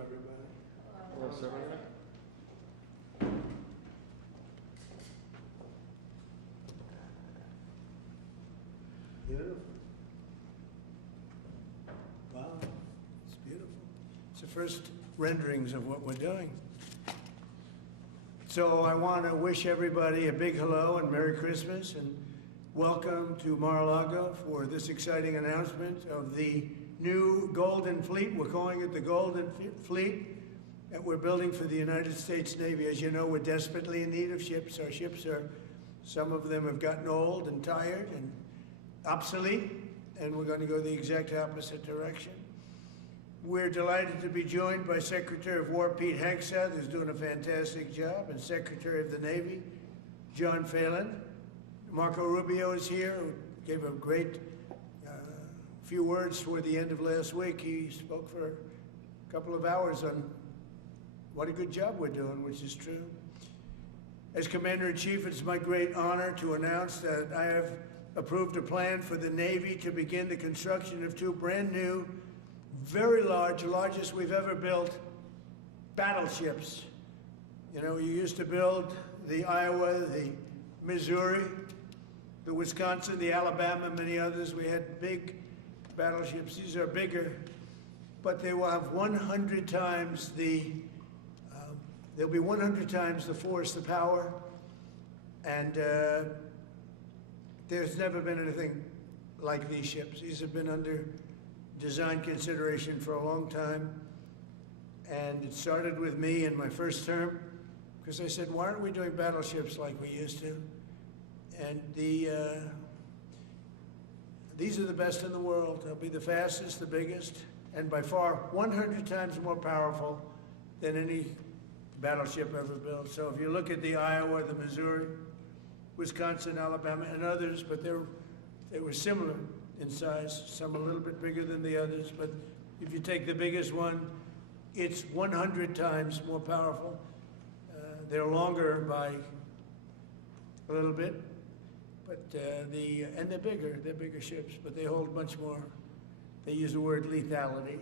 everybody. Hello, sir. Beautiful. Wow, it's beautiful. It's the first renderings of what we're doing. So I want to wish everybody a big hello and Merry Christmas and welcome to Mar-a-Lago for this exciting announcement of the new Golden Fleet. We're calling it the Golden Fleet that we're building for the United States Navy. As you know, we're desperately in need of ships. Our ships are, some of them have gotten old and tired and obsolete, and we're going to go the exact opposite direction. We're delighted to be joined by Secretary of War Pete Hegseth, who's doing a fantastic job, and Secretary of the Navy, John Phelan. Marco Rubio is here, who gave a great few words toward the end of last week. He spoke for a couple of hours on what a good job we're doing, which is true. As Commander-in-Chief, it's my great honor to announce that I have approved a plan for the Navy to begin the construction of two brand new, very large, largest we've ever built, battleships. You know, you used to build the Iowa, the Missouri, the Wisconsin, the Alabama, many others. We had big battleships. These are bigger, but they will have 100 times the, they'll be 100 times the force, the power, and there's never been anything like these ships. These have been under design consideration for a long time, and it started with me in my first term, because I said, why aren't we doing battleships like we used to? And these are the best in the world. They'll be the fastest, the biggest, and by far 100 times more powerful than any battleship ever built. So if you look at the Iowa, the Missouri, Wisconsin, Alabama, and others, but they were similar in size, some a little bit bigger than the others, but if you take the biggest one, it's 100 times more powerful. They're longer by a little bit, but and they're bigger ships, but they hold much more. They use the word lethality.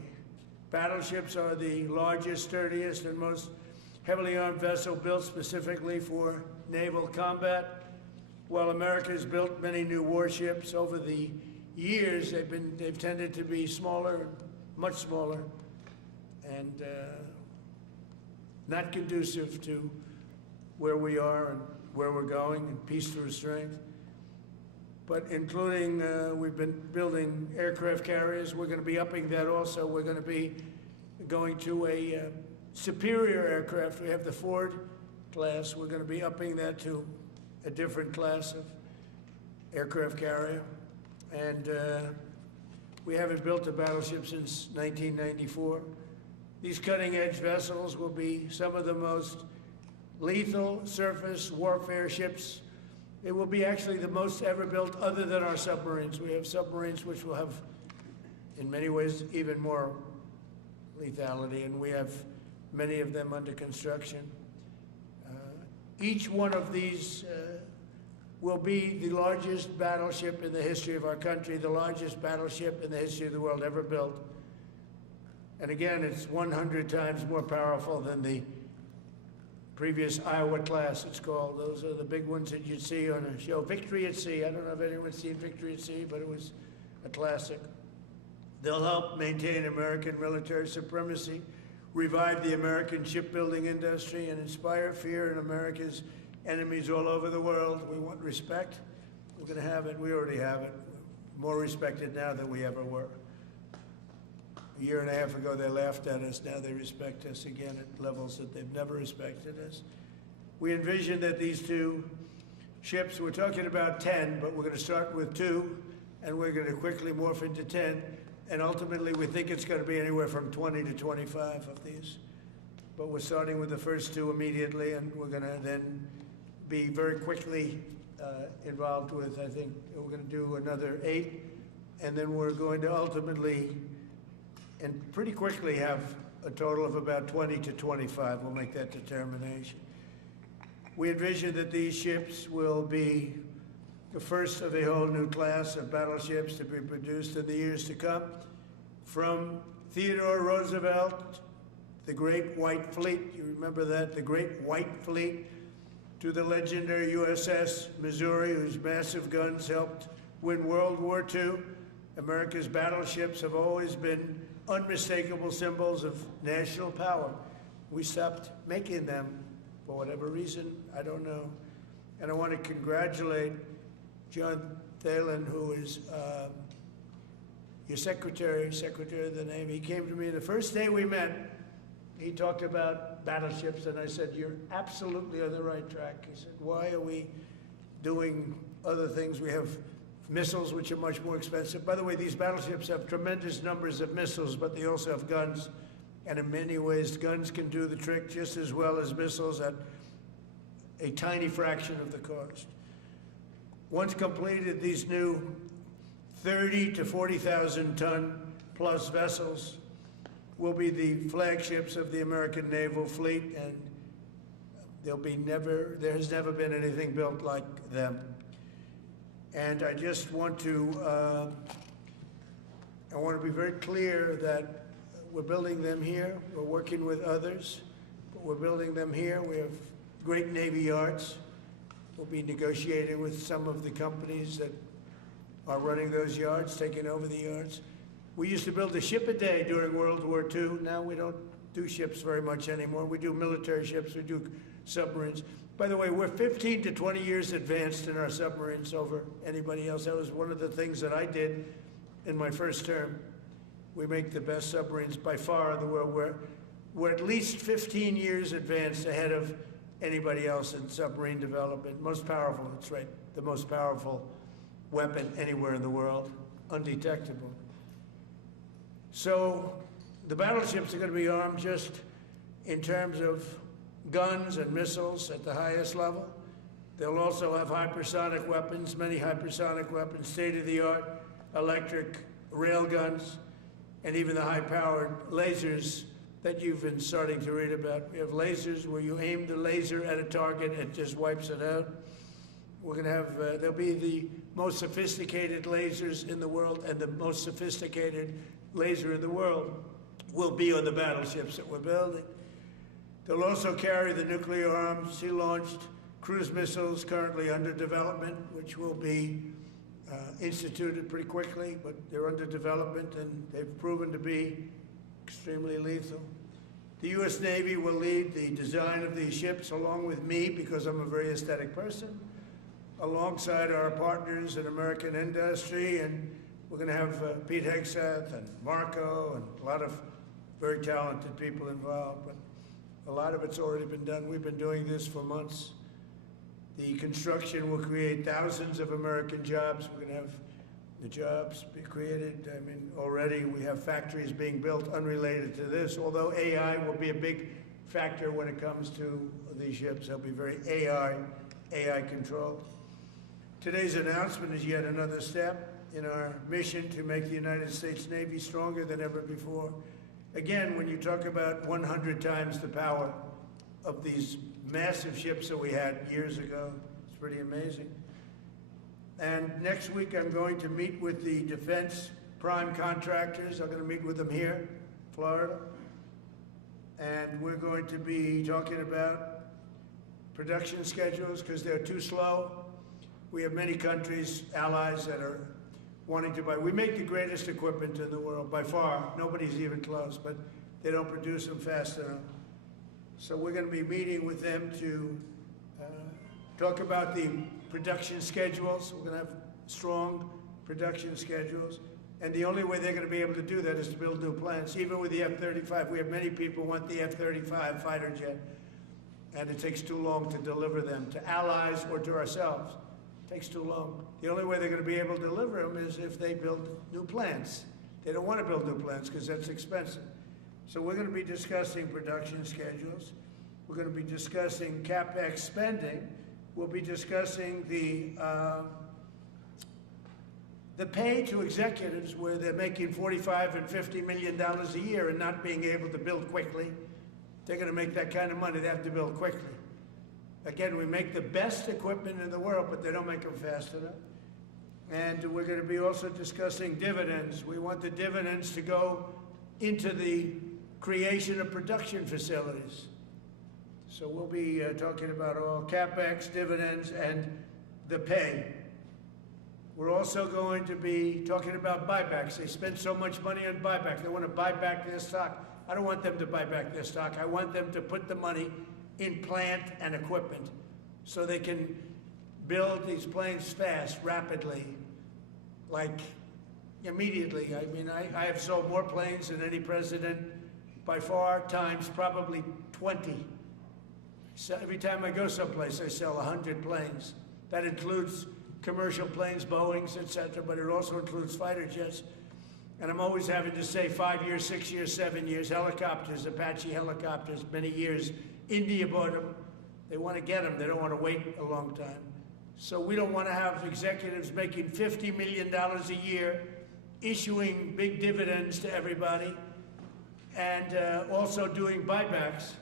Battleships are the largest, sturdiest, and most heavily armed vessel built specifically for naval combat. While America has built many new warships over the years, they've tended to be smaller, much smaller, and not conducive to where we are and where we're going, and peace through strength. But including, we've been building aircraft carriers. We're going to be upping that also. We're going to be going to a superior aircraft. We have the Ford class. We're going to be upping that to a different class of aircraft carrier. And we haven't built a battleship since 1994. These cutting-edge vessels will be some of the most lethal surface warfare ships. It will be actually the most ever built other than our submarines. We have submarines which will have, in many ways, even more lethality, and we have many of them under construction. Each one of these will be the largest battleship in the history of our country, the largest battleship in the history of the world ever built. And again, it's 100 times more powerful than the previous Iowa class, it's called. Those are the big ones that you'd see on a show. Victory at Sea. I don't know if anyone's seen Victory at Sea, but it was a classic. They'll help maintain American military supremacy, revive the American shipbuilding industry, and inspire fear in America's enemies all over the world. We want respect. We're going to have it. We already have it. We're more respected now than we ever were. A year and a half ago, they laughed at us. Now they respect us again at levels that they've never respected us. We envision that these two ships, we're talking about 10, but we're going to start with 2, and we're going to quickly morph into 10. And ultimately, we think it's going to be anywhere from 20 to 25 of these. But we're starting with the first 2 immediately, and we're going to then be very quickly involved with, I think, we're going to do another 8. And then we're going to ultimately, and pretty quickly, have a total of about 20 to 25. We'll make that determination. We envision that these ships will be the first of a whole new class of battleships to be produced in the years to come. From Theodore Roosevelt, the Great White Fleet. You remember that? The Great White Fleet, to the legendary USS Missouri, whose massive guns helped win World War II. America's battleships have always been unmistakable symbols of national power. We stopped making them for whatever reason, I don't know. And I want to congratulate John Thalen, who is your secretary of the Navy. He came to me the first day we met. He talked about battleships, and I said, you're absolutely on the right track. He said, why are we doing other things? We have missiles, which are much more expensive. By the way, these battleships have tremendous numbers of missiles, but they also have guns. And in many ways, guns can do the trick just as well as missiles at a tiny fraction of the cost. Once completed, these new 30 to 40,000 ton plus vessels will be the flagships of the American naval fleet, and there has never been anything built like them. And I just want to, be very clear that we're building them here. We're working with others, but we're building them here. We have great Navy yards. We'll be negotiating with some of the companies that are running those yards, taking over the yards. We used to build a ship a day during World War II. Now we don't do ships very much anymore. We do military ships, we do submarines. By the way, we're 15 to 20 years advanced in our submarines over anybody else. That was one of the things that I did in my first term. We make the best submarines by far in the world. We're at least 15 years advanced ahead of anybody else in submarine development. Most powerful, that's right, the most powerful weapon anywhere in the world, undetectable. So the battleships are going to be armed just in terms of guns and missiles at the highest level. They'll also have hypersonic weapons, many hypersonic weapons, state-of-the-art electric rail guns, and even the high-powered lasers that you've been starting to read about. We have lasers where you aim the laser at a target and it just wipes it out. We're going to have, they'll be the most sophisticated lasers in the world, and the most sophisticated laser in the world will be on the battleships that we're building. They'll also carry the nuclear-armed, sea-launched cruise missiles currently under development, which will be instituted pretty quickly, but they're under development and they've proven to be extremely lethal. The U.S. Navy will lead the design of these ships along with me, because I'm a very aesthetic person, alongside our partners in American industry, and we're going to have Pete Hegseth and Marco and a lot of very talented people involved, but a lot of it's already been done. We've been doing this for months. The construction will create thousands of American jobs. We're going to have the jobs be created. I mean, already we have factories being built unrelated to this, although AI will be a big factor when it comes to these ships. They'll be very AI controlled. Today's announcement is yet another step in our mission to make the United States Navy stronger than ever before. Again, when you talk about 100 times the power of these massive ships that we had years ago, it's pretty amazing. And next week I'm going to meet with the defense prime contractors. I'm going to meet with them here, Florida. And we're going to be talking about production schedules because they're too slow. We have many countries, allies, that are wanting to buy. We make the greatest equipment in the world, by far. Nobody's even close, but they don't produce them fast enough. So we're going to be meeting with them to talk about the production schedules. We're going to have strong production schedules. And the only way they're going to be able to do that is to build new plants. Even with the F-35, we have many people who want the F-35 fighter jet, and it takes too long to deliver them to allies or to ourselves. It takes too long. The only way they're going to be able to deliver them is if they build new plants. They don't want to build new plants because that's expensive. So we're going to be discussing production schedules. We're going to be discussing CapEx spending. We'll be discussing the pay to executives where they're making $45 and $50 million a year and not being able to build quickly. They're going to make that kind of money. They have to build quickly. Again, we make the best equipment in the world, but they don't make them fast enough. And we're going to be also discussing dividends. We want the dividends to go into the creation of production facilities. So we'll be talking about all CapEx, dividends, and the pay. We're also going to be talking about buybacks. They spend so much money on buyback. They want to buy back their stock. I don't want them to buy back their stock. I want them to put the money in plant and equipment so they can build these planes fast, rapidly, like immediately. I mean, I have sold more planes than any president by far, times probably 20. So every time I go someplace, I sell 100 planes. That includes commercial planes, Boeings, etc., but it also includes fighter jets. And I'm always having to say 5 years, 6 years, 7 years, helicopters, Apache helicopters, many years. India bought them. They want to get them. They don't want to wait a long time. So we don't want to have executives making $50 million a year, issuing big dividends to everybody, and also doing buybacks.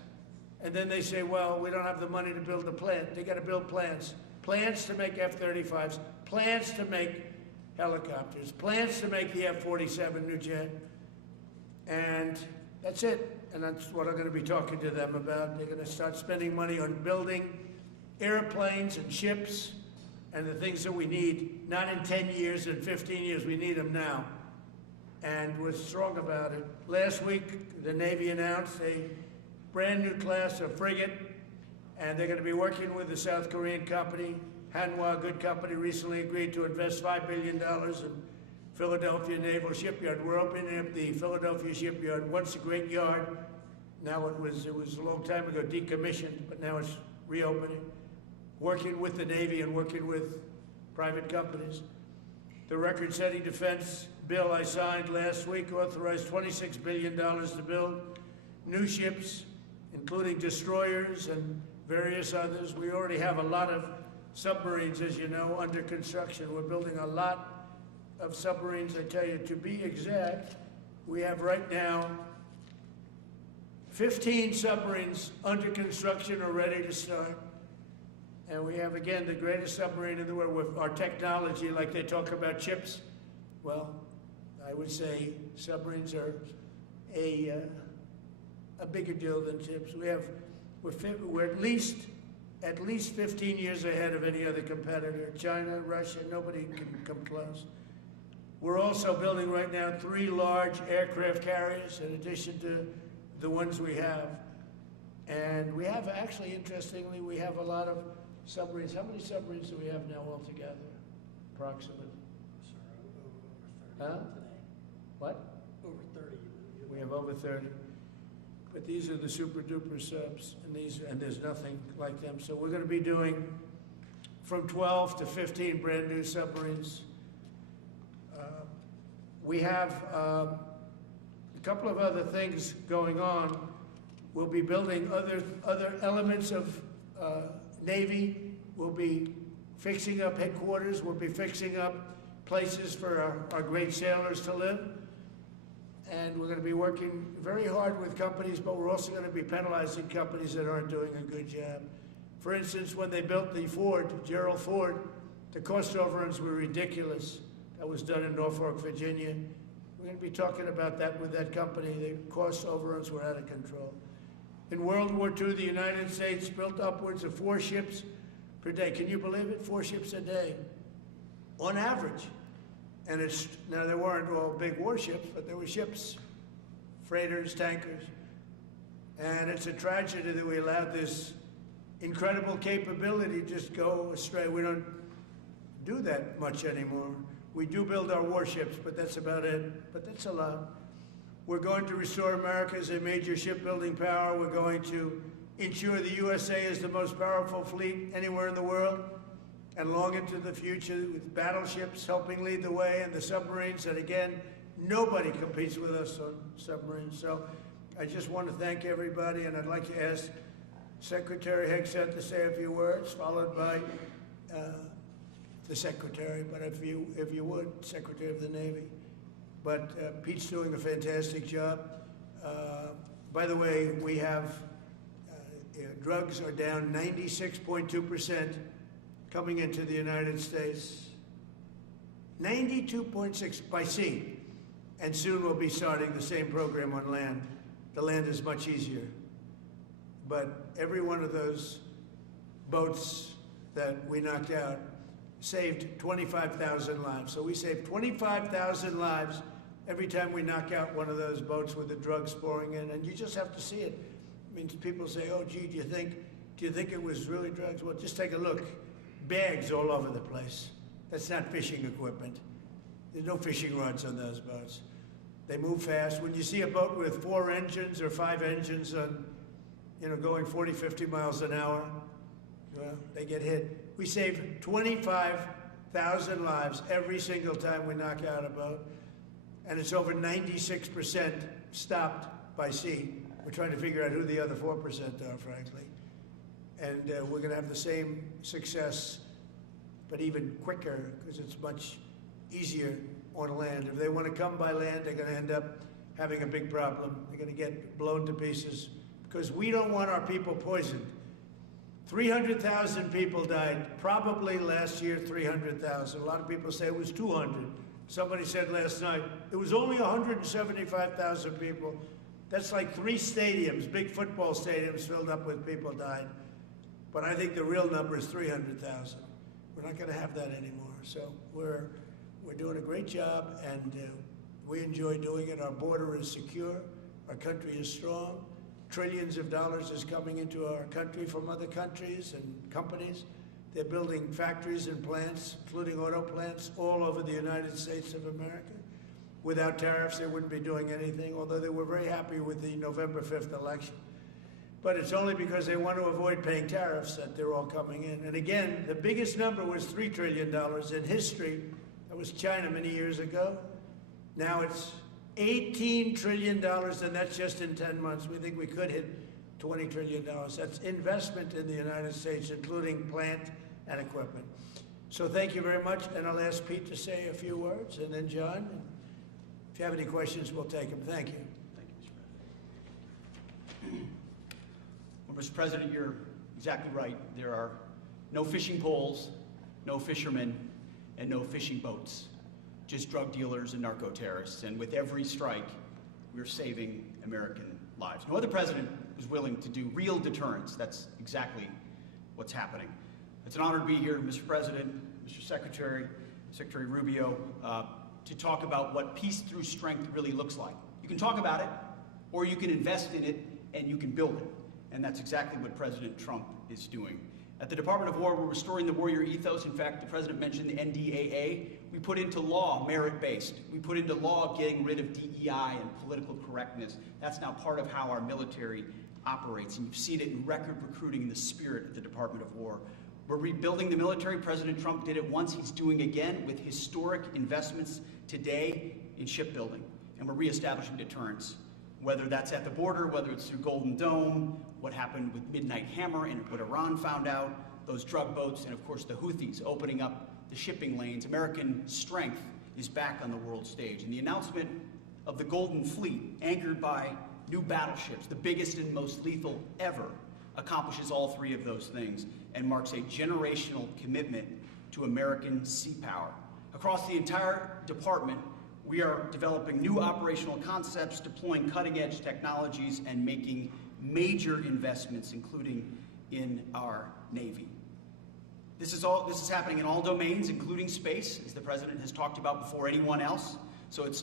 And then they say, well, we don't have the money to build a plant. They got to build plants. Plants to make F-35s, plants to make helicopters, plants to make the F-47 new jet. And that's it. And that's what I'm going to be talking to them about. They're going to start spending money on building airplanes and ships and the things that we need, not in 10 years and 15 years. We need them now. And we're strong about it. Last week, the Navy announced a brand new class of frigate, and they're going to be working with the South Korean company. Hanwha, a good company, recently agreed to invest $5 billion in Philadelphia Naval Shipyard. We're opening up the Philadelphia Shipyard. Once a great yard. Now it was a long time ago decommissioned, but now it's reopening. Working with the Navy and working with private companies. The record-setting defense bill I signed last week authorized $26 billion to build new ships, including destroyers and various others. We already have a lot of submarines, as you know, under construction. We're building a lot of submarines. I tell you, to be exact, we have right now 15 submarines under construction or ready to start. And we have, again, the greatest submarine in the world with our technology, like they talk about chips. Well, I would say submarines are a bigger deal than chips. We're at least 15 years ahead of any other competitor. China, Russia, nobody can come close. We're also building right now 3 large aircraft carriers in addition to the ones we have. And we have, actually, interestingly, we have a lot of submarines. How many submarines do we have now altogether, approximately? Sir, over 30 huh? today. What? Over 30. We have over 30. But these are the super duper subs, and there's nothing like them. So we're going to be doing from 12 to 15 brand new submarines. We have a couple of other things going on. We'll be building other elements of Navy. We'll be fixing up headquarters. We'll be fixing up places for our great sailors to live. And we're going to be working very hard with companies, but we're also going to be penalizing companies that aren't doing a good job. For instance, when they built the Ford, Gerald Ford, the cost overruns were ridiculous. That was done in Norfolk, Virginia. We're going to be talking about that with that company. The cost overruns were out of control. In World War II, the United States built upwards of 4 ships per day. Can you believe it? 4 ships a day, on average. And now there weren't all big warships, but there were ships, freighters, tankers. And it's a tragedy that we allowed this incredible capability just go astray. We don't do that much anymore. We do build our warships, but that's about it. But that's a lot. We're going to restore America as a major shipbuilding power. We're going to ensure the USA is the most powerful fleet anywhere in the world, and long into the future with battleships helping lead the way, and the submarines. And again, nobody competes with us on submarines. So I just want to thank everybody, and I'd like to ask Secretary Hegseth to say a few words, followed by the Secretary, but if you would, Secretary of the Navy. But Pete's doing a fantastic job. By the way, we have drugs are down 96.2% coming into the United States. 92.6 by sea. And soon we'll be starting the same program on land. the land is much easier. But every one of those boats that we knocked out saved 25,000 lives. So we saved 25,000 lives every time we knock out one of those boats with the drugs pouring in, and you just have to see it. I mean, people say, "Oh, gee, do you think it was really drugs?" Well, just take a look. Bags all over the place. That's not fishing equipment. There's no fishing rods on those boats. They move fast. When you see a boat with 4 engines or 5 engines on, going 40, 50 miles an hour, well, they get hit. We save 25,000 lives every single time we knock out a boat, and it's over 96% stopped by sea. We're trying to figure out who the other 4% are, frankly. And we're going to have the same success, but even quicker, because it's much easier on land. If they want to come by land, they're going to end up having a big problem. They're going to get blown to pieces, because we don't want our people poisoned. 300,000 people died, probably last year 300,000. A lot of people say it was 200. Somebody said last night, it was only 175,000 people. That's like 3 stadiums, big football stadiums filled up with people died. But I think the real number is 300,000. We're not going to have that anymore. So we're doing a great job, and we enjoy doing it. Our border is secure. Our country is strong. Trillions of dollars is coming into our country from other countries and companies. They're building factories and plants, including auto plants, all over the United States of America. Without tariffs, they wouldn't be doing anything, although they were very happy with the November 5th election. But it's only because they want to avoid paying tariffs that they're all coming in. And again, the biggest number was $3 trillion in history. That was China many years ago. Now it's $18 trillion, and that's just in 10 months. We think we could hit $20 trillion. That's investment in the United States, including plant and equipment. So thank you very much, and I'll ask Pete to say a few words, and then John. If you have any questions, we'll take them. Thank you. Thank you, Mr. President. Well, Mr. President, you're exactly right. There are no fishing poles, no fishermen, and no fishing boats. Just drug dealers and narco-terrorists. And with every strike, we're saving American lives. No other president was willing to do real deterrence. That's exactly what's happening. It's an honor to be here, Mr. President, Mr. Secretary, Secretary Rubio, to talk about what peace through strength really looks like. You can talk about it, or you can invest in it, and you can build it. And that's exactly what President Trump is doing. At the Department of War, we're restoring the warrior ethos. In fact, the President mentioned the NDAA. We put into law merit-based. We put into law getting rid of DEI and political correctness. That's now part of how our military operates, and you've seen it in record recruiting in the spirit of the Department of War. We're rebuilding the military. President Trump did it once. He's doing again with historic investments today in shipbuilding, and we're reestablishing deterrence, whether that's at the border, whether it's through Golden Dome, what happened with Midnight Hammer and what Iran found out, those drug boats, and of course the Houthis opening up the shipping lanes. American strength is back on the world stage. And the announcement of the Golden Fleet, anchored by new battleships, the biggest and most lethal ever, accomplishes all 3 of those things and marks a generational commitment to American sea power. Across the entire department, we are developing new operational concepts, deploying cutting-edge technologies, and making major investments, including in our Navy. This is happening in all domains, including space, as the President has talked about before anyone else. So it's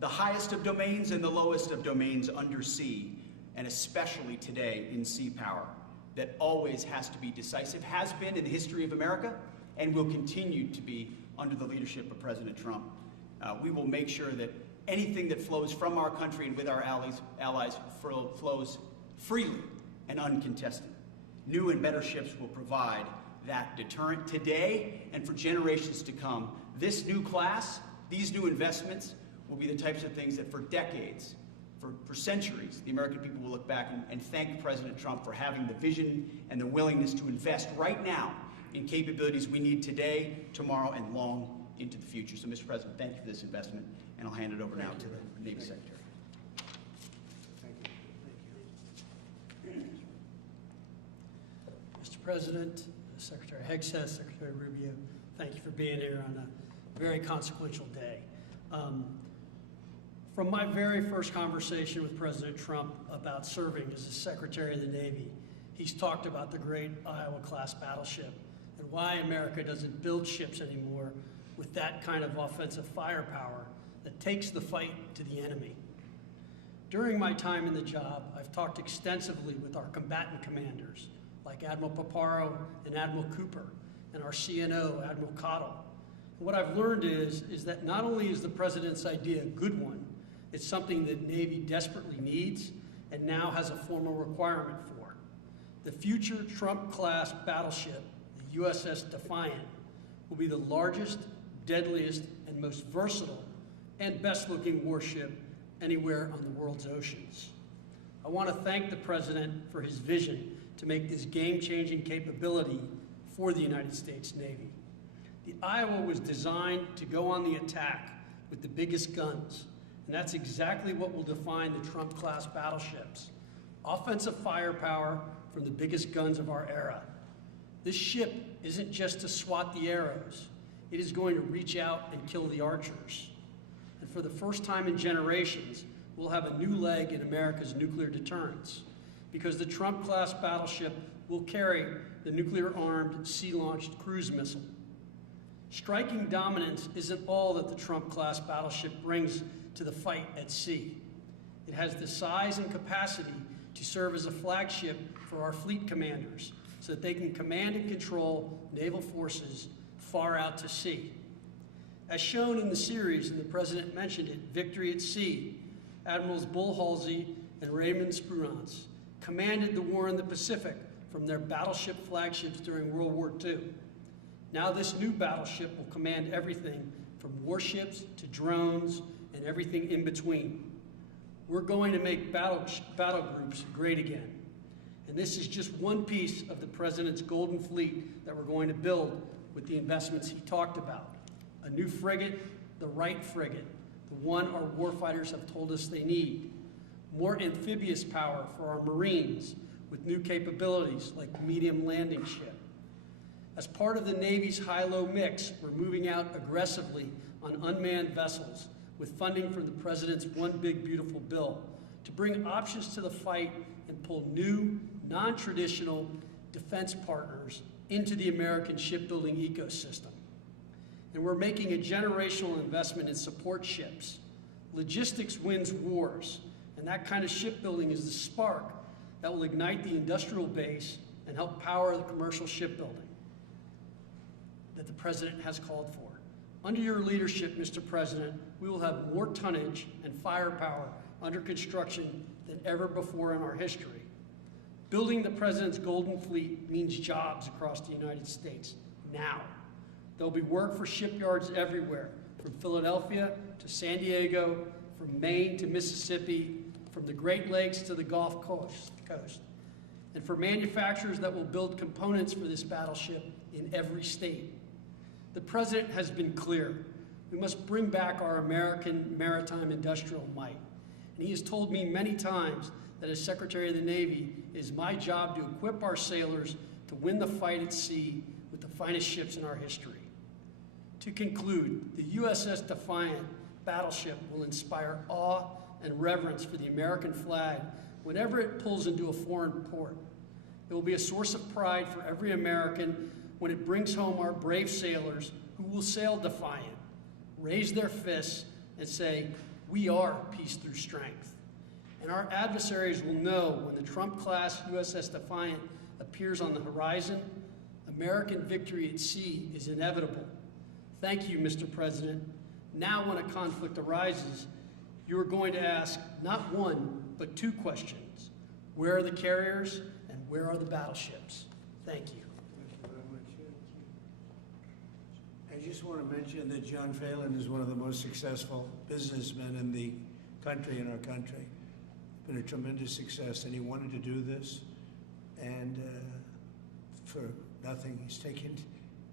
the highest of domains and the lowest of domains under sea, and especially today in sea power, that always has to be decisive, has been in the history of America, and will continue to be under the leadership of President Trump. We will make sure that anything that flows from our country and with our allies flows freely and uncontested. New and better ships will provide that deterrent today and for generations to come. This new class, these new investments, will be the types of things that for decades, for centuries, the American people will look back and thank President Trump for having the vision and the willingness to invest right now in capabilities we need today, tomorrow, and long into the future. So, Mr. President, thank you for this investment, and I'll hand it over now to the Navy Secretary. Thank you. Mr. President, Secretary Hegseth, Secretary Rubio, thank you for being here on a very consequential day. From my very first conversation with President Trump about serving as the Secretary of the Navy, he's talked about the great Iowa-class battleship and why America doesn't build ships anymore with that kind of offensive firepower that takes the fight to the enemy. During my time in the job, I've talked extensively with our combatant commanders, like Admiral Paparo and Admiral Cooper, and our CNO, Admiral Cottle. And what I've learned is that not only is the President's idea a good one, it's something that Navy desperately needs and now has a formal requirement for. The future Trump-class battleship, the USS Defiant, will be the largest, deadliest, and most versatile and best-looking warship anywhere on the world's oceans. I want to thank the President for his vision to make this game-changing capability for the United States Navy. The Iowa was designed to go on the attack with the biggest guns, and that's exactly what will define the Trump-class battleships. Offensive firepower from the biggest guns of our era. This ship isn't just to swat the arrows. It is going to reach out and kill the archers. And for the first time in generations, we'll have a new leg in America's nuclear deterrence, because the Trump-class battleship will carry the nuclear-armed, sea-launched cruise missile. Striking dominance isn't all that the Trump-class battleship brings to the fight at sea. It has the size and capacity to serve as a flagship for our fleet commanders so that they can command and control naval forces far out to sea. As shown in the series, and the President mentioned it, Victory at Sea, Admirals Bull Halsey and Raymond Spruance commanded the war in the Pacific from their battleship flagships during World War II. Now this new battleship will command everything from warships to drones and everything in between. We're going to make battle groups great again. And this is just one piece of the President's golden fleet that we're going to build with the investments he talked about. A new frigate, the right frigate, the one our warfighters have told us they need. More amphibious power for our Marines with new capabilities like the medium landing ship. As part of the Navy's high-low mix, we're moving out aggressively on unmanned vessels with funding from the President's One Big Beautiful Bill to bring options to the fight and pull new, non-traditional defense partners into the American shipbuilding ecosystem. And we're making a generational investment in support ships. Logistics wins wars, and that kind of shipbuilding is the spark that will ignite the industrial base and help power the commercial shipbuilding that the President has called for. Under your leadership, Mr. President, we will have more tonnage and firepower under construction than ever before in our history. Building the President's Golden Fleet means jobs across the United States, now. There'll be work for shipyards everywhere, from Philadelphia to San Diego, from Maine to Mississippi, from the Great Lakes to the Gulf Coast. And for manufacturers that will build components for this battleship in every state. The President has been clear. We must bring back our American maritime industrial might. And he has told me many times that as Secretary of the Navy, it is my job to equip our sailors to win the fight at sea with the finest ships in our history. To conclude, the USS Defiant battleship will inspire awe and reverence for the American flag whenever it pulls into a foreign port. It will be a source of pride for every American when it brings home our brave sailors who will sail defiant, raise their fists, and say, "We are peace through strength." And our adversaries will know when the Trump-class USS Defiant appears on the horizon, American victory at sea is inevitable. Thank you, Mr. President. Now when a conflict arises, you are going to ask not one, but two questions. Where are the carriers and where are the battleships? Thank you. Thank you very much. I just want to mention that John Phelan is one of the most successful businessmen in the country, in our country. Been a tremendous success, and he wanted to do this, and for nothing. He's taken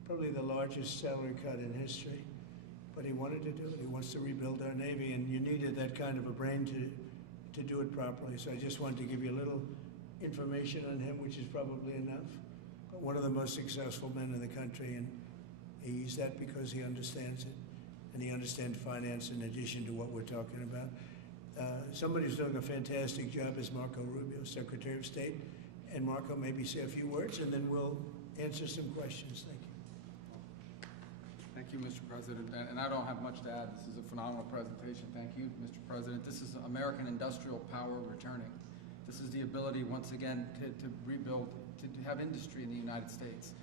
probably the largest salary cut in history, but he wanted to do it. He wants to rebuild our Navy, and you needed that kind of a brain to do it properly. So I just wanted to give you a little information on him, which is probably enough. But one of the most successful men in the country, and he's that because he understands it. and he understands finance in addition to what we're talking about. Somebody who's doing a fantastic job is Marco Rubio, Secretary of State. And Marco, maybe say a few words, and then we'll answer some questions. Thank you. Thank you, Mr. President. And I don't have much to add. This is a phenomenal presentation. Thank you, Mr. President. This is American industrial power returning. This is the ability, once again, to rebuild, to have industry in the United States.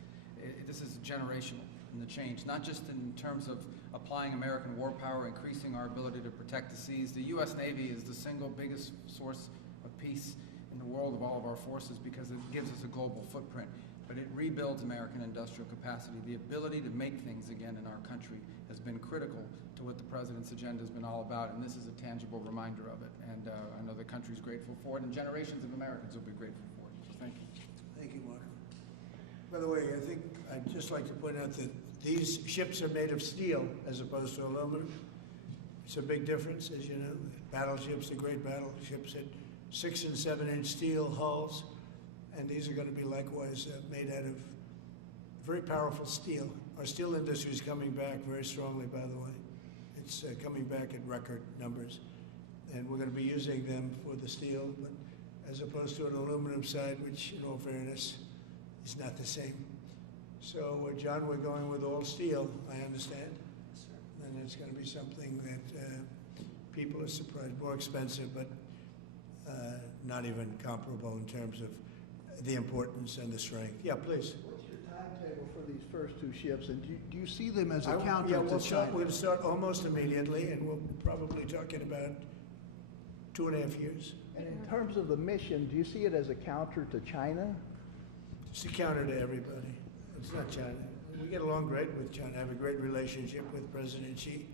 This is generational in the change, not just in terms of applying American war power, increasing our ability to protect the seas. The U.S. Navy is the single biggest source of peace in the world of all of our forces because it gives us a global footprint. But it rebuilds American industrial capacity. The ability to make things again in our country has been critical to what the President's agenda has been all about, and this is a tangible reminder of it. And I know the country's grateful for it, and generations of Americans will be grateful for it. So thank you. Thank you, Marco. By the way, I think I'd just like to point out that these ships are made of steel as opposed to aluminum. It's a big difference, as you know. Battleships, the great battleships, had 6- and 7-inch steel hulls, and these are going to be likewise made out of very powerful steel. Our steel industry is coming back very strongly, by the way. It's coming back at record numbers, and we're going to be using them for the steel, but as opposed to an aluminum side, which, in all fairness, is not the same. So, John, we're going with all steel, I understand. Yes, sir. And it's going to be something that people are surprised, more expensive, but not even comparable in terms of the importance and the strength. Yeah, please. What's your timetable for these first two ships, and do you see them as a counter Yeah, to we're China? going to start almost immediately, and we'll probably talking about 2.5 years. And in terms of the mission, do you see it as a counter to China? It's a counter to everybody. It's not China. We get along great with China. I have a great relationship with President Xi,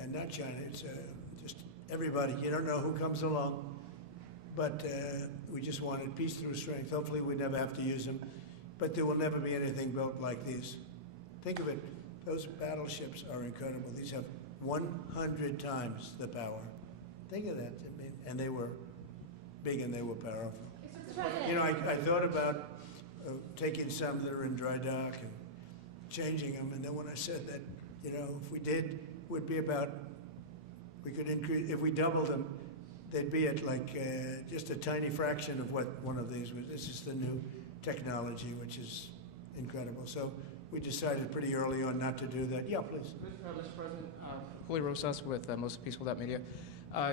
and not China. It's just everybody. You don't know who comes along, but we just wanted peace through strength. Hopefully we never have to use them, but there will never be anything built like these. Think of it. Those battleships are incredible. These have 100 times the power. Think of that. I mean, and they were big and they were powerful. You know, I thought about taking some that are in dry dock and changing them, and then when I said that, you know, if we did, would be about, we could increase, if we doubled them, they'd be at like just a tiny fraction of what one of these was. This is the new technology, which is incredible. So we decided pretty early on not to do that. Yeah, please. Mr. President, Julio Rosas with Most Peaceful Media.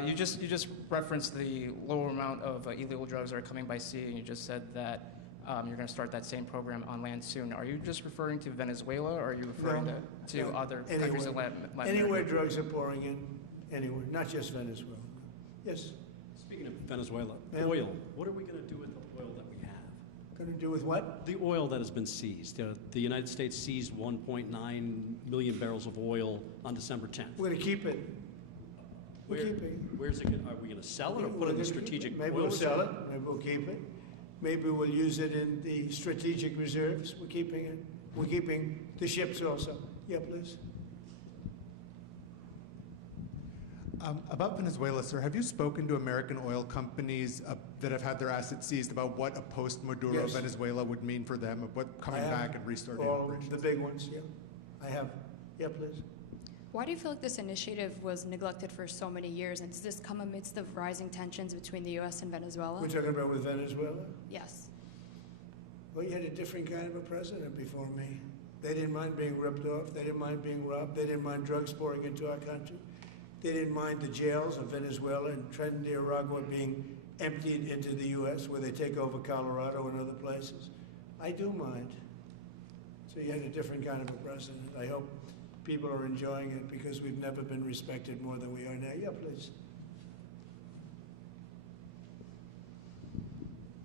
You just referenced the lower amount of illegal drugs that are coming by sea, and you just said that you're going to start that same program on land soon. Are you just referring to Venezuela, or are you referring to other countries in Latin America? Anywhere drugs are pouring in, anywhere, not just Venezuela. Yes? Speaking of Venezuela, Ma'am? oil. What are we going to do with the oil that we have? Going to do with what? The oil that has been seized. The United States seized 1.9 million barrels of oil on December 10th. We're going to keep it. We're keeping it. Where's it? Are we going to sell it or put it in the strategic? Maybe we'll sell it. Maybe we'll keep it. Maybe we'll use it in the strategic reserves. We're keeping it. We're keeping the ships also. Yeah, please. About Venezuela, sir, have you spoken to American oil companies that have had their assets seized about what a post-Maduro Yes. Venezuela would mean for them, of what coming I have back and restarting all operations? the big ones, yeah. I have. Yeah, please. Why do you feel like this initiative was neglected for so many years, and does this come amidst the rising tensions between the U.S. and Venezuela? We're talking about with Venezuela? Yes. Well, you had a different kind of a president before me. They didn't mind being ripped off. They didn't mind being robbed. They didn't mind drugs pouring into our country. They didn't mind the jails of Venezuela and Nicaragua being emptied into the U.S., where they take over Colorado and other places. I do mind. So you had a different kind of a president. I hope people are enjoying it because we've never been respected more than we are now. Yeah, please.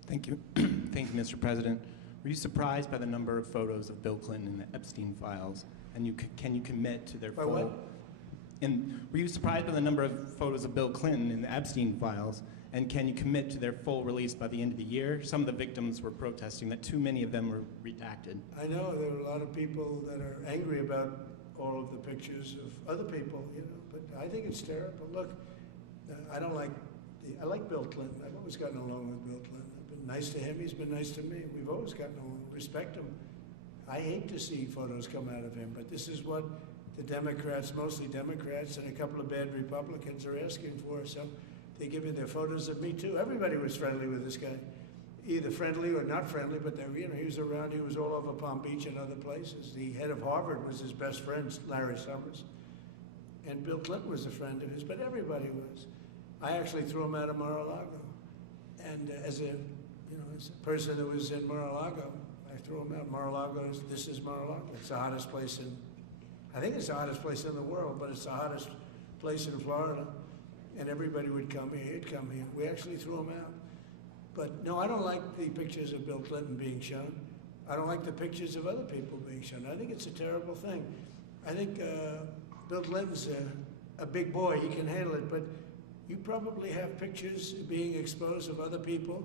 Thank you. Thank you, Mr. President. Were you surprised by the number of photos of Bill Clinton in the Epstein files? And can you commit to their By full... what? And were you surprised by the number of photos of Bill Clinton in the Epstein files? And can you commit to their full release by the end of the year? Some of the victims were protesting that too many of them were redacted. I know there are a lot of people that are angry about all of the pictures of other people, you know, but I think it's terrible. Look, I like Bill Clinton. I've always gotten along with Bill Clinton. I've been nice to him. He's been nice to me. We've always gotten along. Respect him. I hate to see photos come out of him, but this is what the Democrats, mostly Democrats, and a couple of bad Republicans are asking for. So they give you their photos of me too. Everybody was friendly with this guy, either friendly or not friendly, but they, he was around. He was all over Palm Beach and other places. The head of Harvard was his best friend, Larry Summers, and Bill Clinton was a friend of his. But everybody was. I actually threw him out of Mar-a-Lago, and as a person that was in Mar-a-Lago, I threw him out. Mar-a-Lago, this is Mar-a-Lago. It's the hottest place I think it's the hottest place in the world, but it's the hottest place in Florida. And everybody would come here, he'd come here. We actually threw him out. But no, I don't like the pictures of Bill Clinton being shown. I don't like the pictures of other people being shown. I think it's a terrible thing. I think Bill Clinton's a big boy, he can handle it, but you probably have pictures being exposed of other people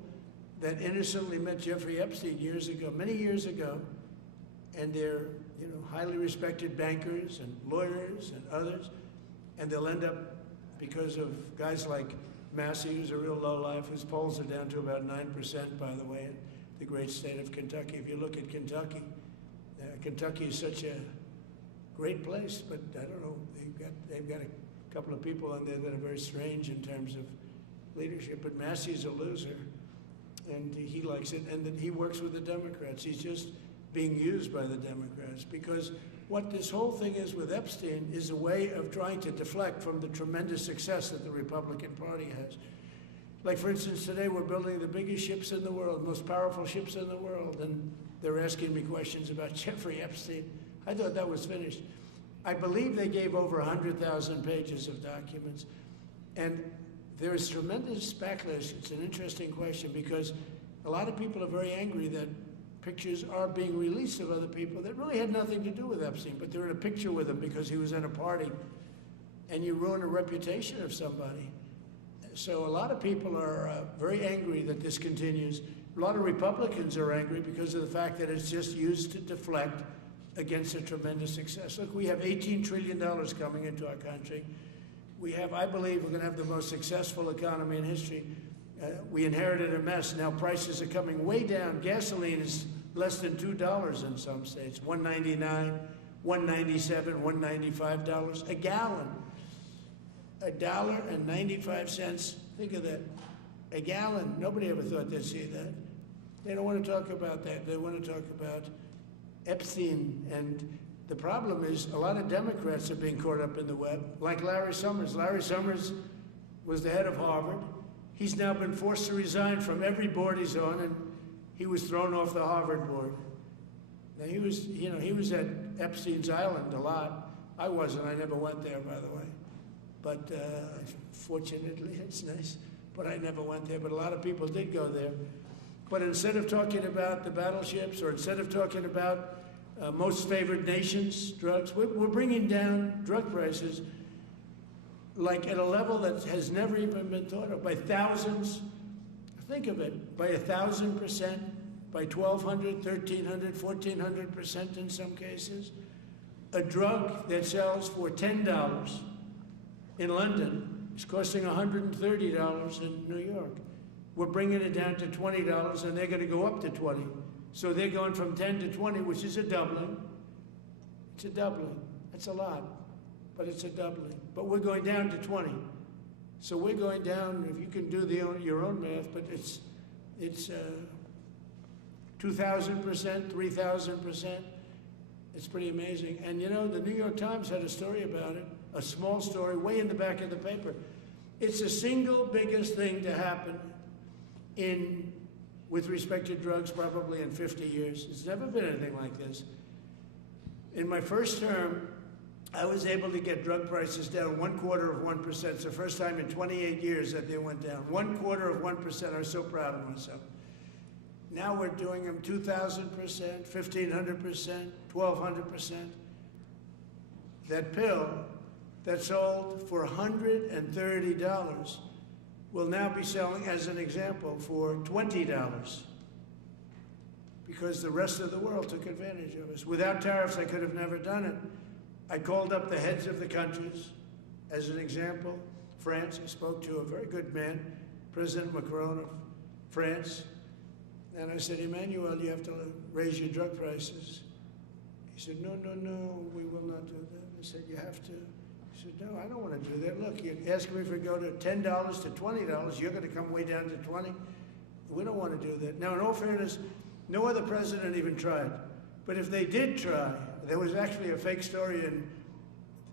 that innocently met Jeffrey Epstein years ago, many years ago, and they're highly respected bankers and lawyers and others, and they'll end up, because of guys like Massey, who's a real lowlife, whose polls are down to about 9%, by the way, in the great state of Kentucky. If you look at Kentucky, Kentucky is such a great place, but I don't know, they've got a couple of people in there that are very strange in terms of leadership, but Massey's a loser, and he likes it, and then he works with the Democrats. He's just being used by the Democrats, because what this whole thing is with Epstein is a way of trying to deflect from the tremendous success that the Republican Party has. Like, for instance, today we're building the biggest ships in the world, most powerful ships in the world, and they're asking me questions about Jeffrey Epstein. I thought that was finished. I believe they gave over 100,000 pages of documents, and there's tremendous backlash. It's an interesting question, because a lot of people are very angry that pictures are being released of other people that really had nothing to do with Epstein, but they're in a picture with him because he was at a party, and you ruin a reputation of somebody. So a lot of people are very angry that this continues. A lot of Republicans are angry because of the fact that it's just used to deflect against a tremendous success. Look, we have $18 trillion coming into our country. We have, I believe, we're going to have the most successful economy in history. We inherited a mess. Now prices are coming way down. Gasoline is less than $2 in some states. $1.99, $1.97, $1.95 a gallon. $1.95. Think of that. A gallon. Nobody ever thought they'd see that. They don't want to talk about that. They want to talk about Epstein. And the problem is a lot of Democrats are being caught up in the web, like Larry Summers. Larry Summers was the head of Harvard. He's now been forced to resign from every board he's on, and he was thrown off the Harvard board. Now he was at Epstein's Island a lot. I wasn't. I never went there, by the way. But fortunately, it's nice. But I never went there. But a lot of people did go there. But instead of talking about the battleships, or instead of talking about most favored nations drugs, we're bringing down drug prices like at a level that has never even been thought of, by thousands. Think of it, by 1,000%, by 1,200, 1,300, 1,400% in some cases. A drug that sells for $10 in London is costing $130 in New York. We're bringing it down to $20, and they're going to go up to 20. So they're going from 10 to 20, which is a doubling. It's a doubling. That's a lot, but it's a doubling. But we're going down to 20. So we're going down, if you can do your own math, but it's 2,000%, 3,000%. It's pretty amazing. And the New York Times had a story about it, a small story, way in the back of the paper. It's the single biggest thing to happen with respect to drugs probably in 50 years. It's never been anything like this. In my first term, I was able to get drug prices down 0.25%. It's the first time in 28 years that they went down. 0.25%. I was so proud of myself. Now we're doing them 2,000%, 1,500%, 1,200%. That pill that sold for $130 will now be selling, as an example, for $20, because the rest of the world took advantage of us. Without tariffs, I could have never done it. I called up the heads of the countries, as an example. France, I spoke to a very good man, President Macron of France, and I said, Emmanuel, you have to raise your drug prices. He said, no, we will not do that. I said, you have to. He said, no, I don't want to do that. Look, you're asking me if we go to $10 to $20. You're going to come way down to 20. We don't want to do that. Now, in all fairness, no other president even tried. But if they did try, there was actually a fake story in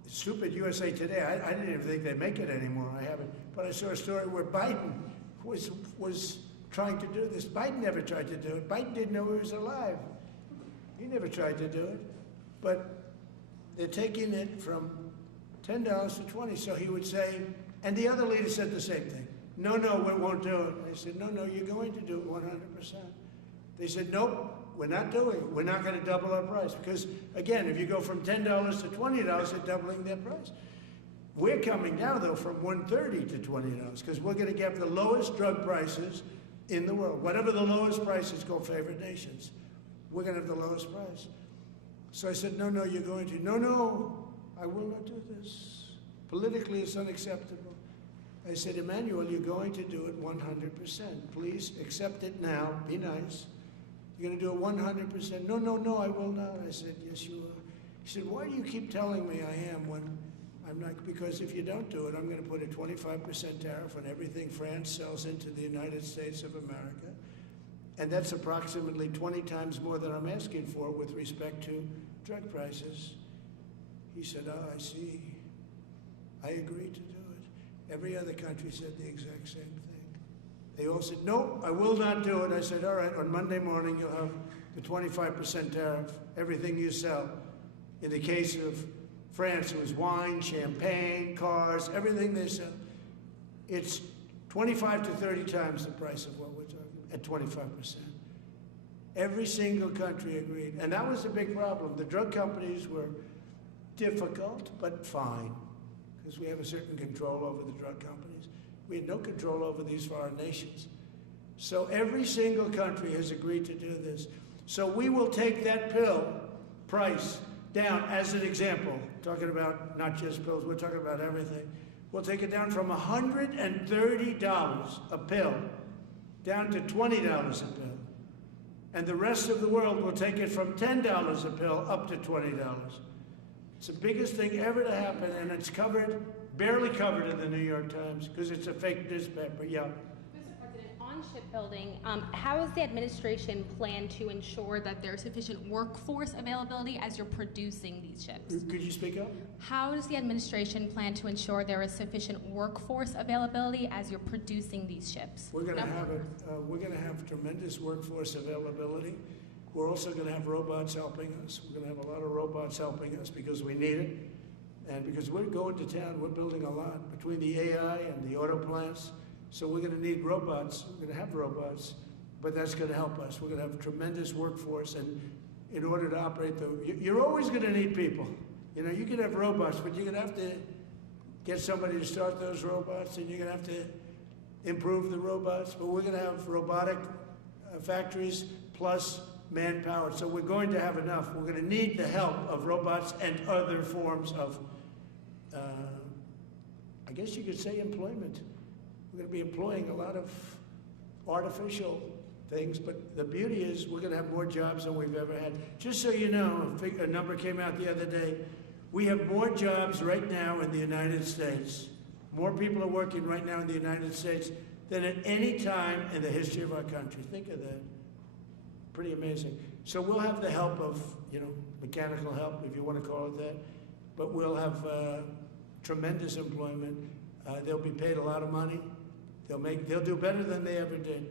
stupid USA Today. I didn't even think they'd make it anymore. I haven't. But I saw a story where Biden was trying to do this. Biden never tried to do it. Biden didn't know he was alive. He never tried to do it. But they're taking it from $10 to 20. So he would say, and the other leader said the same thing. No, we won't do it. I said, no, you're going to do it 100%. They said, nope, we're not doing it. We're not going to double our price. Because, again, if you go from $10 to $20, they're doubling their price. We're coming down, though, from $130 to $20, because we're going to get the lowest drug prices in the world. Whatever the lowest price is called favored nations. We're going to have the lowest price. So I said, no, you're going to. No, I will not do this. Politically, it's unacceptable. I said, Emmanuel, you're going to do it 100%. Please accept it now. Be nice. You're going to do it 100%. No, I will not. I said, yes, you are. He said, why do you keep telling me I am when I'm not? Because if you don't do it, I'm going to put a 25% tariff on everything France sells into the United States of America. And that's approximately 20 times more than I'm asking for with respect to drug prices. He said, I see. I agree to do it. Every other country said the exact same thing. They all said, no, I will not do it. I said, all right, on Monday morning you'll have the 25% tariff, everything you sell. In the case of France, it was wine, champagne, cars, everything they sell. It's 25 to 30 times the price of what we're talking at 25%. Every single country agreed. And that was the big problem. The drug companies were difficult, but fine, because we have a certain control over the drug companies. We had no control over these foreign nations. So every single country has agreed to do this. So we will take that pill price down as an example, talking about not just pills, we're talking about everything. We'll take it down from $130 a pill down to $20 a pill. And the rest of the world will take it from $10 a pill up to $20. It's the biggest thing ever to happen, and it's covered, barely covered in the New York Times, because it's a fake newspaper. Yeah. Mr. President, on shipbuilding, how does the administration plan to ensure that there's sufficient workforce availability as you're producing these ships? Could you speak up? How does the administration plan to ensure there is sufficient workforce availability as you're producing these ships? We're going to have it. We're going to have tremendous workforce availability. We're also going to have robots helping us. We're going to have a lot of robots helping us because we need it. And because we're going to town, we're building a lot between the AI and the auto plants. So we're going to need robots. We're going to have robots, but that's going to help us. We're going to have a tremendous workforce. And in order to operate you're always going to need people. You know, you can have robots, but you're going to have to get somebody to start those robots, and you're going to have to improve the robots. But we're going to have robotic factories plus manpower. So we're going to have enough. We're going to need the help of robots and other forms of, I guess you could say, employment. We're going to be employing a lot of artificial things, but the beauty is we're going to have more jobs than we've ever had. Just so you know, a number came out the other day. We have more jobs right now in the United States. More people are working right now in the United States than at any time in the history of our country. Think of that. Pretty amazing. So we'll have the help of, mechanical help, if you want to call it that, but we'll have tremendous employment. They'll be paid a lot of money. They'll do better than they ever did.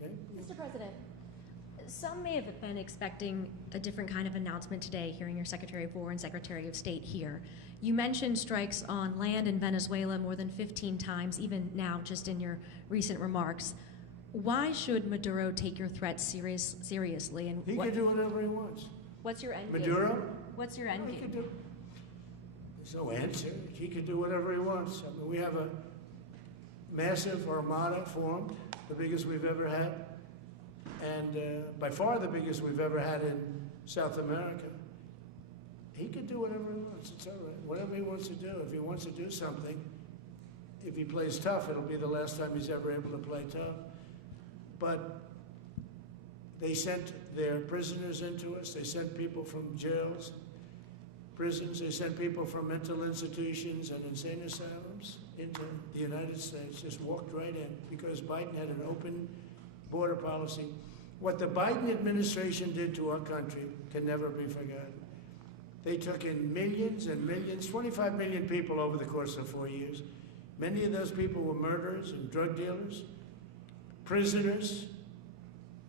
Okay? Mr. President, some may have been expecting a different kind of announcement today, hearing your Secretary of War and Secretary of State here. You mentioned strikes on land in Venezuela more than 15 times, even now, just in your recent remarks. Why should Maduro take your threats seriously? And he can do whatever he wants. What's your end game? Maduro? What's your end game? There's no answer. He can do whatever he wants. I mean, we have a massive armada formed, the biggest we've ever had, and by far the biggest we've ever had in South America. He can do whatever he wants. It's all right. Whatever he wants to do. If he wants to do something, if he plays tough, it'll be the last time he's ever able to play tough. But They sent their prisoners into us. They sent people from jails, prisons. They sent people from mental institutions and insane asylums into the United States. Just walked right in because Biden had an open border policy. What the Biden administration did to our country can never be forgotten. They took in millions and millions, 25 million people over the course of 4 years. Many of those people were murderers and drug dealers, prisoners,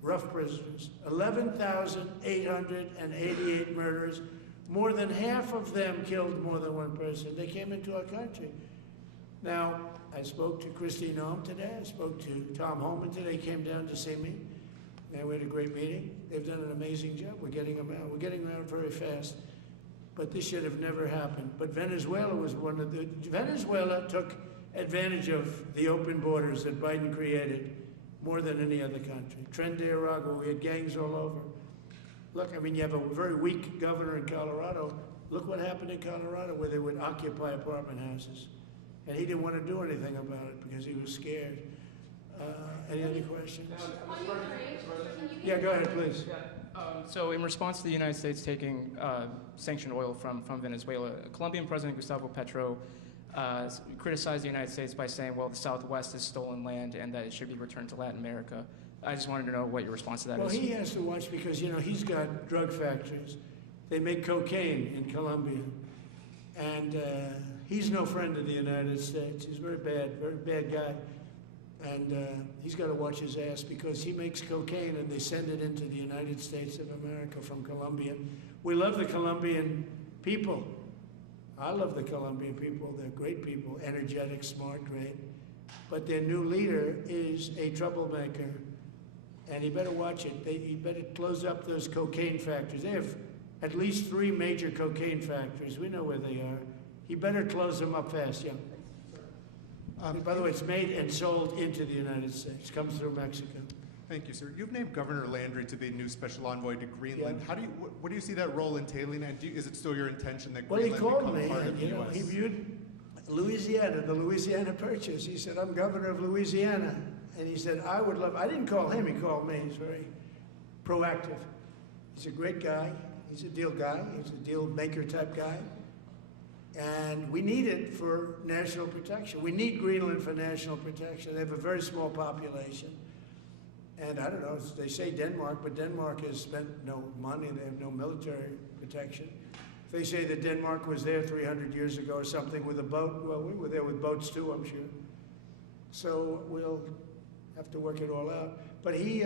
rough prisoners. 11,888 murders. More than half of them killed more than one person. They came into our country. Now, I spoke to Christine Noem today. I spoke to Tom Homan today. He came down to see me. And we had a great meeting. They've done an amazing job. We're getting them out. We're getting them out very fast. But this should have never happened. But Venezuela was one of the... Venezuela took advantage of the open borders that Biden created more than any other country. Tren de Aragua, we had gangs all over. Look, I mean, you have a very weak governor in Colorado. Look what happened in Colorado where they would occupy apartment houses. And he didn't want to do anything about it because he was scared. Any other questions? Yeah, go ahead, please. So in response to the United States taking sanctioned oil from Venezuela, Colombian President Gustavo Petro criticized the United States by saying, well, the Southwest is stolen land and that it should be returned to Latin America. I just wanted to know what your response to that is. Well, he has to watch because, you know, he's got drug factories. They make cocaine in Colombia. And he's no friend of the United States. He's very bad guy. And he's got to watch his ass because he makes cocaine and they send it into the United States of America from Colombia. We love the Colombian people. I love the Colombian people. They're great people, energetic, smart, great. But their new leader is a troublemaker. And he better watch it. He better close up those cocaine factories. They have at least 3 major cocaine factories. We know where they are. He better close them up fast, yeah. By the way, it's made and sold into the United States. Comes through Mexico. Thank you, sir. You've named Governor Landry to be new special envoy to Greenland. Yeah. How do you, what do you see that role entailing? And is it still your intention that Well, he Greenland called become me, part of and the you know, U.S.? he viewed Louisiana, the Louisiana Purchase. He said, I'm governor of Louisiana. And he said, I would love, I didn't call him, he called me. He's very proactive. He's a great guy. He's a deal guy. He's a deal maker type guy. And we need it for national protection. We need Greenland for national protection. They have a very small population. And I don't know, they say Denmark, but Denmark has spent no money. They have no military protection. They say that Denmark was there 300 years ago or something with a boat. Well, we were there with boats too, I'm sure. So we'll have to work it all out. But he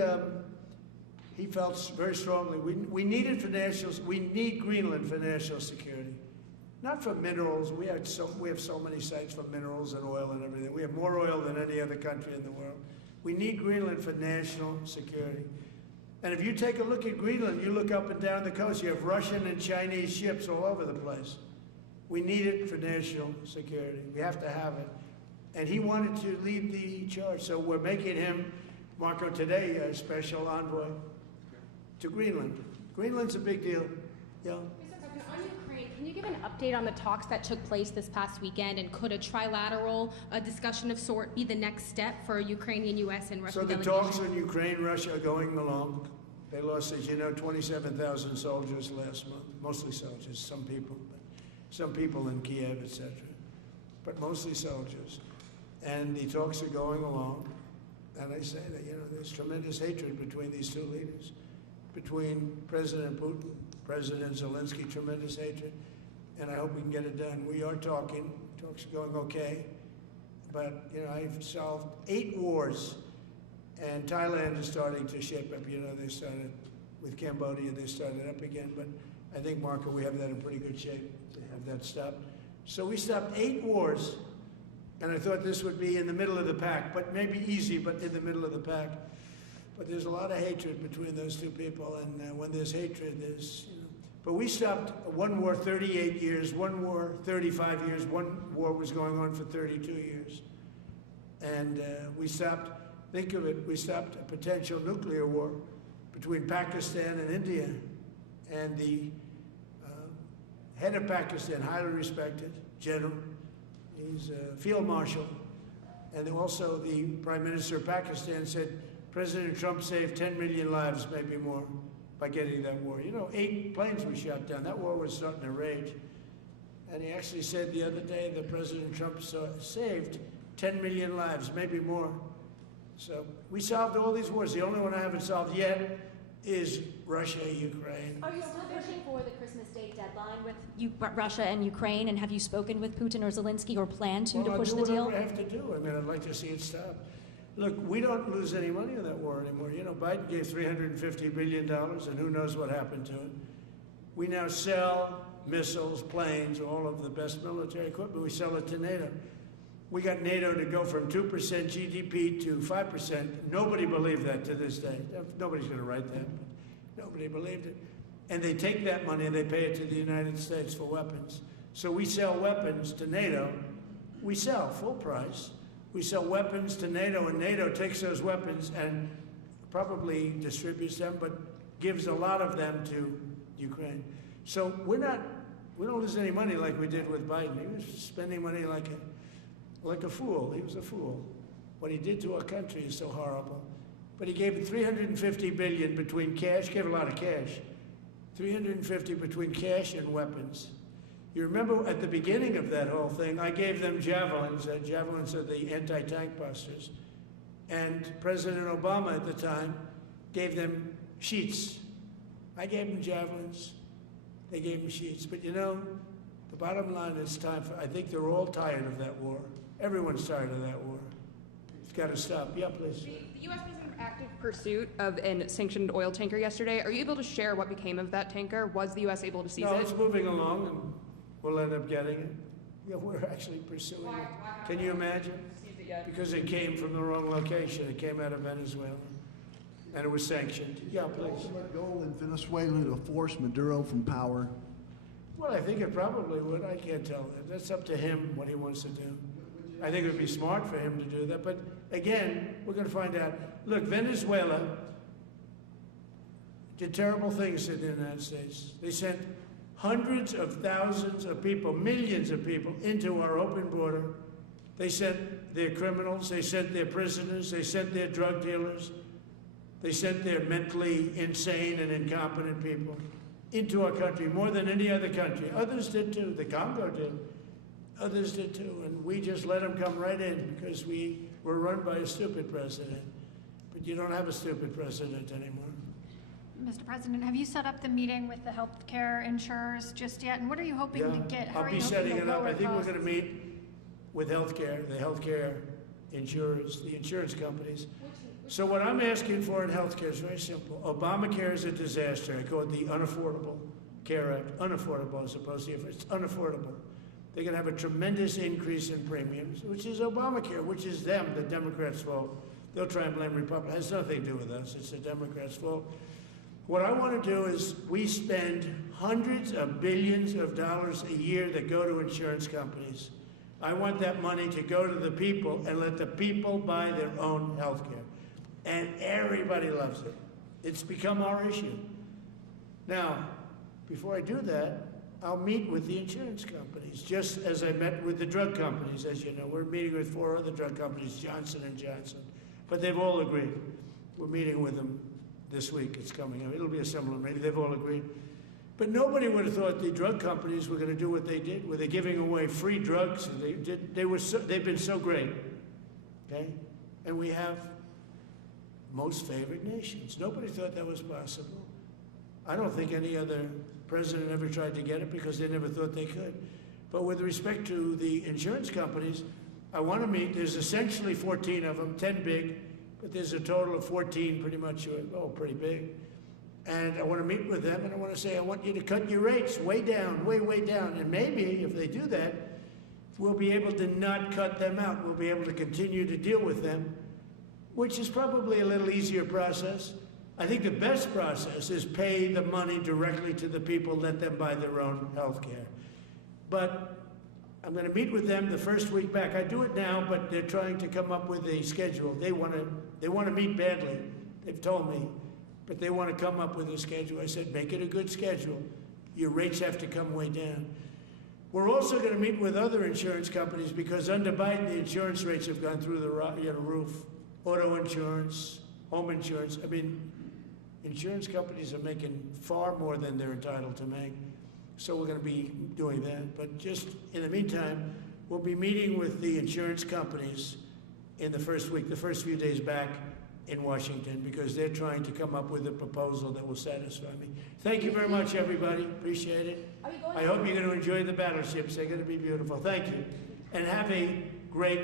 felt very strongly, we need it for we need Greenland for national security. Not for minerals. We have so many sites for minerals and oil and everything. We have more oil than any other country in the world. We need Greenland for national security. And if you take a look at Greenland, you look up and down the coast, you have Russian and Chinese ships all over the place. We need it for national security. We have to have it. And he wanted to lead the charge. So we're making him, Marco, today, a special envoy to Greenland. Greenland's a big deal. Yeah. On Ukraine, can you give an update on the talks that took place this past weekend, and could a trilateral discussion of sort be the next step for Ukrainian, U.S., and Russian delegation? So the talks in Ukraine, Russia are going along. They lost, as you know, 27,000 soldiers last month, mostly soldiers, some people in Kiev, etc., but mostly soldiers. And the talks are going along, and I say that, you know, there's tremendous hatred between these two leaders, between President Putin, President Zelensky, tremendous hatred, and I hope we can get it done. We are talking, talks are going okay, but, you know, I've solved 8 wars, and Thailand is starting to ship up. You know, they started with Cambodia, they started up again, but I think, Marco, we have that in pretty good shape to have that stopped. So we stopped 8 wars, and I thought this would be in the middle of the pack, but maybe easy, but in the middle of the pack. But there's a lot of hatred between those two people, and when there's hatred, there's, you know. But we stopped one war 38 years, one war 35 years, one war was going on for 32 years. And we stopped, think of it, we stopped a potential nuclear war between Pakistan and India. And the head of Pakistan, highly respected general, he's a field marshal, and also the Prime Minister of Pakistan said, President Trump saved 10 million lives, maybe more, by getting that war. You know, 8 planes were shot down. That war was starting to rage. And he actually said the other day that President Trump saved 10 million lives, maybe more. So we solved all these wars. The only one I haven't solved yet is Russia, Ukraine. Are you still pushing for the Christmas Day deadline with Russia and Ukraine? And have you spoken with Putin or Zelensky or plan to push the deal? I'll do whatever I have to do. I mean, I'd like to see it stop. Look, we don't lose any money on that war anymore. You know, Biden gave $350 billion, and who knows what happened to it. We now sell missiles, planes, all of the best military equipment. We sell it to NATO. We got NATO to go from 2% GDP to 5%. Nobody believed that to this day. Nobody's going to write that, but nobody believed it. And they take that money and they pay it to the United States for weapons. So we sell weapons to NATO. We sell full price. We sell weapons to NATO, and NATO takes those weapons and probably distributes them, but gives a lot of them to Ukraine. So we don't lose any money like we did with Biden. He was spending money like a fool. He was a fool. What he did to our country is so horrible. But he gave $350 billion between cash, gave a lot of cash, $350 between cash and weapons. You remember at the beginning of that whole thing, I gave them javelins. Javelins are the anti-tank busters. And President Obama at the time gave them sheets. I gave them javelins. They gave them sheets. But you know, the bottom line is time for, I think they're all tired of that war. Everyone's tired of that war. It's got to stop. Yeah, please. The U.S. was in active pursuit of a sanctioned oil tanker yesterday. Are you able to share what became of that tanker? Was the U.S. able to seize it? No, it's moving along, and we'll end up getting it. Yeah, we're actually pursuing it. Can you imagine? Because it came from the wrong location. It came out of Venezuela, and it was sanctioned. Yeah, The please. ultimate goal in Venezuela to force Maduro from power. Well, I think it probably would. I can't tell that. That's up to him what he wants to do. I think it would be smart for him to do that. But again, we're going to find out. Look, Venezuela did terrible things to the United States. They sent hundreds of thousands of people, millions of people, into our open border. They sent their criminals, they sent their prisoners, they sent their drug dealers, they sent their mentally insane and incompetent people into our country more than any other country. Others did too. The Congo did. Others did too. And we just let them come right in because we were run by a stupid president. But you don't have a stupid president anymore. Mr. President, have you set up the meeting with the healthcare insurers just yet? And what are you hoping to get? I'll be setting it up. I think we're going to meet with healthcare, the healthcare insurers, the insurance companies. So what I'm asking for in healthcare is very simple. Obamacare is a disaster. I call it the Unaffordable Care Act. Unaffordable as opposed to it's unaffordable. They're going to have a tremendous increase in premiums, which is Obamacare, which is them, the Democrats' fault. They'll try and blame Republicans. It has nothing to do with us. It's the Democrats' fault. What I want to do is we spend hundreds of billions of dollars a year that go to insurance companies. I want that money to go to the people and let the people buy their own health care. And everybody loves it. It's become our issue. Now, before I do that, I'll meet with the insurance companies, just as I met with the drug companies. As you know, we're meeting with 4 other drug companies, Johnson & Johnson. But they've all agreed. We're meeting with them this week. It's coming up. It'll be a similar meeting. They've all agreed. But nobody would have thought the drug companies were going to do what they did, where they're giving away free drugs. And they've been so great, okay? And we have most favored nations. Nobody thought that was possible. I don't think any other president ever tried to get it because they never thought they could. But with respect to the insurance companies, I want to meet. There's essentially 14 of them, 10 big, but there's a total of 14 pretty much, pretty big. And I want to meet with them, and I want to say, I want you to cut your rates way down, way down. And maybe if they do that, we'll be able to not cut them out. We'll be able to continue to deal with them, which is probably a little easier process. I think the best process is pay the money directly to the people, let them buy their own health care. But I'm going to meet with them the first week back. I do it now, but they're trying to come up with a schedule. They want to meet badly, they've told me, but they want to come up with a schedule. I said, make it a good schedule. Your rates have to come way down. We're also going to meet with other insurance companies because under Biden, the insurance rates have gone through the roof. Auto insurance, home insurance. I mean, insurance companies are making far more than they're entitled to make. So we're going to be doing that. But just in the meantime, we'll be meeting with the insurance companies in the first week, the first few days back in Washington, because they're trying to come up with a proposal that will satisfy me. Thank you very much, everybody. Appreciate it. I hope you're going to enjoy the battleships. They're going to be beautiful. Thank you. And have a great